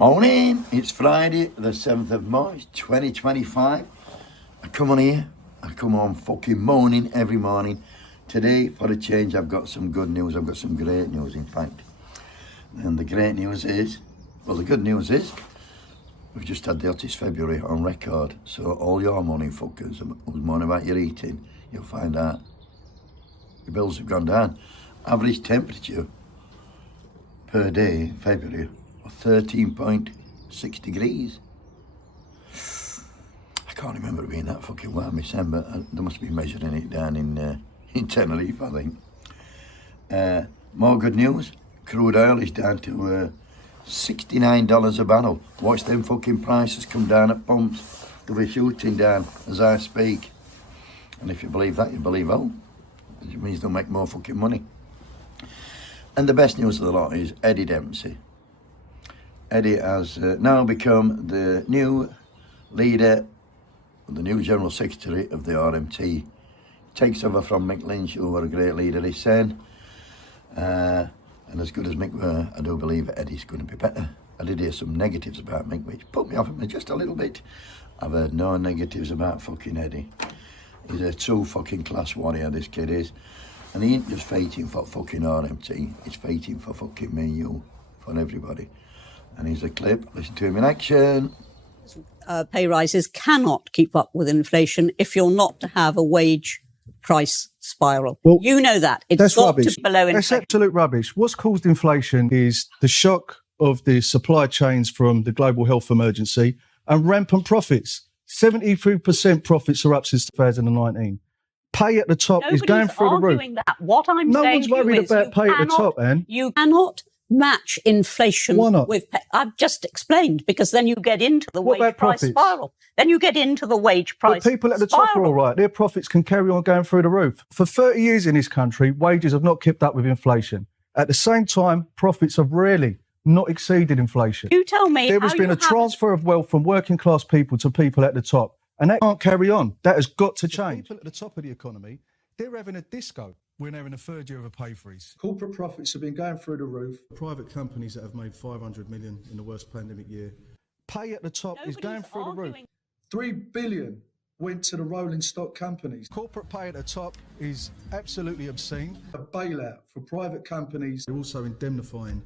Morning, it's Friday the 7th of March 2025. I come on here, I come on fucking morning every morning. Today, for a change, I've got some good news, I've got some great news in fact. And the great news is, well the good news is, we've just had the hottest February on record. So all your morning fuckers who's moaning about your eating, you'll find out your bills have gone down. Average temperature per day in February of 13.6 degrees. I can't remember it being that fucking warm in December. They must be measuring it down in Tenerife, I think. More good news, crude oil is down to $69 a barrel. Watch them fucking prices come down at pumps. They'll be shooting down as I speak. And if you believe that, you believe all. It means they'll make more fucking money. And the best news of the lot is Eddie Dempsey. Eddie has now become the new leader, the new General Secretary of the RMT. Takes over from Mick Lynch, who were a great leader, he's saying. And as good as Mick were, I do believe Eddie's going to be better. I did hear some negatives about Mick, which put me off him just a little bit. I've heard no negatives about fucking Eddie. He's a true fucking class warrior, this kid is. And he ain't just fighting for fucking RMT, he's fighting for fucking me and you, for everybody. And here's a clip, listen to him in action. Pay rises cannot keep up with inflation if you're not to have a wage price spiral. Well, you know that. It's got rubbish. To below inflation. That's absolute rubbish. What's caused inflation is the shock of the supply chains from the global health emergency and rampant profits. 73% profits are up since 2019. Pay at the top is going through the roof. That. What I'm no saying one's worried about pay at the top, Anne. You cannot match inflation. Why not? With pay. I've just explained, because then you get into the wage price profits? Spiral. Then you get into the wage price But people at the spiral. top are all right. Their profits can carry on going through the roof. For 30 years in this country, wages have not kept up with inflation. At the same time, profits have rarely not exceeded inflation. You tell me. There has been a transfer of wealth from working class people to people at the top. And that can't carry on. That has got to change. People at the top of the economy, they're having a disco. We're now in the third year of a pay freeze. Corporate profits have been going through the roof. Private companies that have made 500 million in the worst pandemic year. Pay at the top is going through the roof. 3 billion went to the rolling stock companies. Corporate pay at the top is absolutely obscene. A bailout for private companies. They're also indemnifying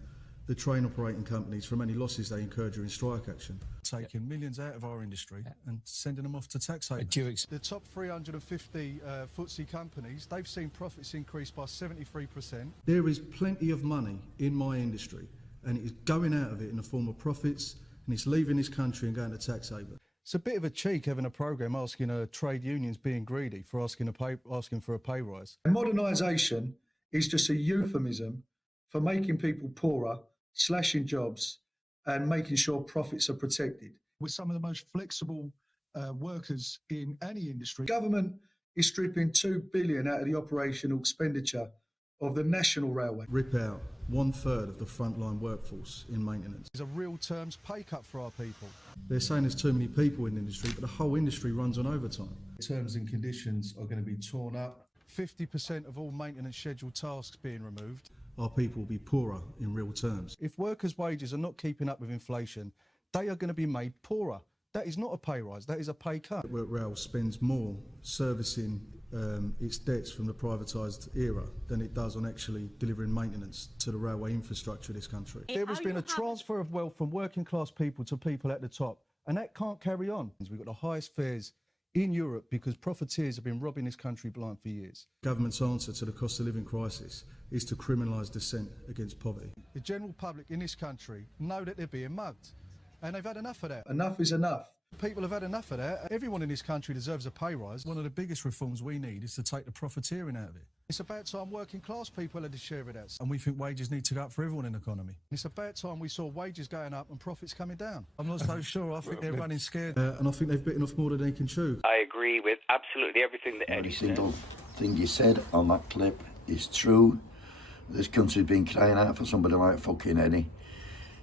the train operating companies from any losses they incur during strike action, taking millions out of our industry and sending them off to tax havens. The top 350 FTSE companies, they've seen profits increase by 73%. There is plenty of money in my industry, and it is going out of it in the form of profits, and it's leaving this country and going to tax haven. It's a bit of a cheek having a programme asking trade unions being greedy for asking for a pay rise. Modernisation is just a euphemism for making people poorer, slashing jobs and making sure profits are protected. We're some of the most flexible workers in any industry. Government is stripping $2 billion out of the operational expenditure of the National Railway. Rip out 1/3 of the frontline workforce in maintenance. It's a real terms pay cut for our people. They're saying there's too many people in the industry, but the whole industry runs on overtime. Terms and conditions are going to be torn up. 50% of all maintenance scheduled tasks being removed. Our people will be poorer in real terms. If workers' wages are not keeping up with inflation, they are going to be made poorer. That is not a pay rise, that is a pay cut. Network Rail spends more servicing its debts from the privatised era than it does on actually delivering maintenance to the railway infrastructure of this country. There has been a transfer of wealth from working class people to people at the top, and that can't carry on. We've got the highest fares in Europe because profiteers have been robbing this country blind for years. Government's answer to the cost of living crisis is to criminalise dissent against poverty. The general public in this country know that they're being mugged, and they've had enough of that. Enough is enough. People have had enough of that. Everyone in this country deserves a pay rise. One of the biggest reforms we need is to take the profiteering out of it. It's about time working class people had to share it out. And we think wages need to go up for everyone in the economy. It's about time we saw wages going up and profits coming down. I'm not so sure. I think they're running scared. And I think they've bitten off more than they can chew. I agree with absolutely everything that Eddie said. Every single thing you said on that clip is true. This country's been crying out for somebody like fucking Eddie.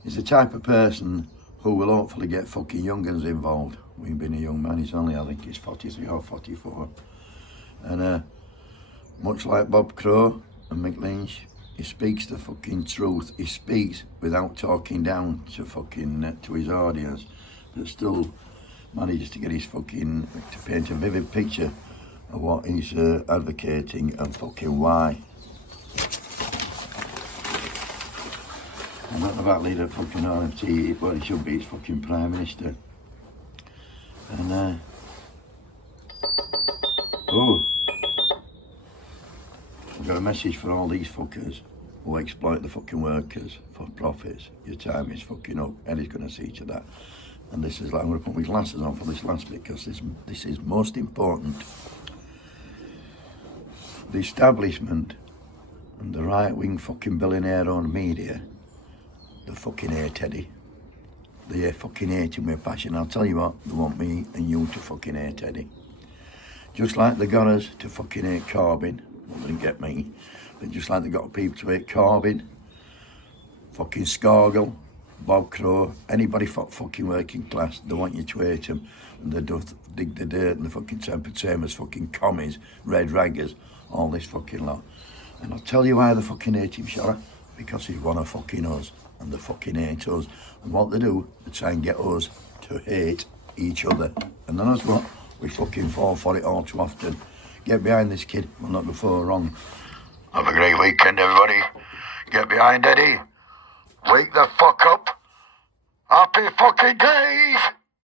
He's the type of person who will hopefully get fucking young'uns involved. We've been a young man, he's only, I think he's 43 or 44. And much like Bob Crow and Mick Lynch, He speaks the fucking truth. He speaks without talking down to fucking to his audience, but still manages to get his fucking to paint a vivid picture of what he's advocating and fucking why. I'm not about leader of fucking RMT. What he should be is fucking Prime Minister. And I've got a message for all these fuckers who exploit the fucking workers for profits. Your time is fucking up. Eddie's going to see to that. And this is like, I'm going to put my glasses on for this last bit because this is most important. The establishment and the right-wing fucking billionaire-owned media, they fucking hate Eddie. They fucking hate him with passion. I'll tell you what, they want me and you to fucking hate Eddie. Just like they got us to fucking hate Corbyn. Well, they didn't get me. But just like they got people to hate Corbyn, fucking Scargill, Bob Crow, anybody fucking working class, they want you to hate them. And they dig the dirt and the fucking temper tamers, fucking commies, red raggers, all this fucking lot. And I'll tell you why they fucking hate him, shall I? Because he's one of fucking us. And they fucking hate us. And what they do, they try and get us to hate each other. And then that's what? We fucking fall for it all too often. Get behind this kid, we'll not go far wrong. Have a great weekend, everybody. Get behind Eddie. Wake the fuck up. Happy fucking days!